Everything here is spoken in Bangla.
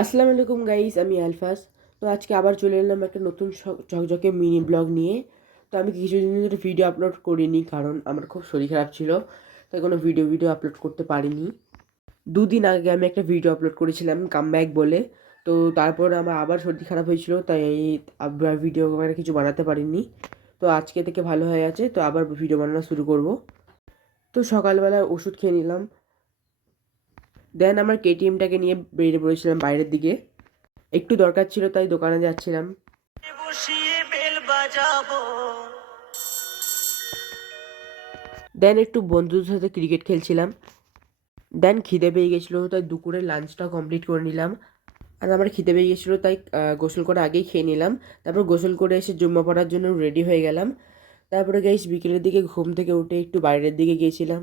আসসালামু আলাইকুম গাইস, আমি আলফাস। তো আজকে আবার চলে এলাম একটা নতুন ঝকঝকে মিনি ব্লগ নিয়ে। তো আমি কিছুদিন ধরে ভিডিও আপলোড করিনি, কারণ আমার খুব শরীর খারাপ ছিল, তাই কোনো ভিডিও আপলোড করতে পারিনি। দুদিন আগে আমি একটা ভিডিও আপলোড করেছিলাম কামব্যাক বলে। তো তারপর আমার আবার সর্দি খারাপ হয়েছিল, তাই আবার ভিডিও কিছু বানাতে পারিনি। তো আজকে থেকে ভালো হয়ে আছে, তো আবার ভিডিও বানানো শুরু করব। তো সকালবেলা ওষুধ খেয়ে নিলাম, দেন আমার কেটিএমটাকে নিয়ে বেরিয়ে পড়েছিলাম বাইরের দিকে। একটু দরকার ছিল, তাই দোকানে যাচ্ছিলাম। দেন একটু বন্ধুদের সাথে ক্রিকেট খেলছিলাম। দেন খিদে পেয়ে গেছিলো, তাই দুপুরের লাঞ্চটা কমপ্লিট করে নিলাম। আর আমার খিদে পেয়ে গেছিলো, তাই গোসল করে আগেই খেয়ে নিলাম। তারপর গোসল করে এসে জুম্মা পড়ার জন্য রেডি হয়ে গেলাম। তারপরে গাইস বিকেলের দিকে ঘুম থেকে উঠে একটু বাইরের দিকে গিয়েছিলাম।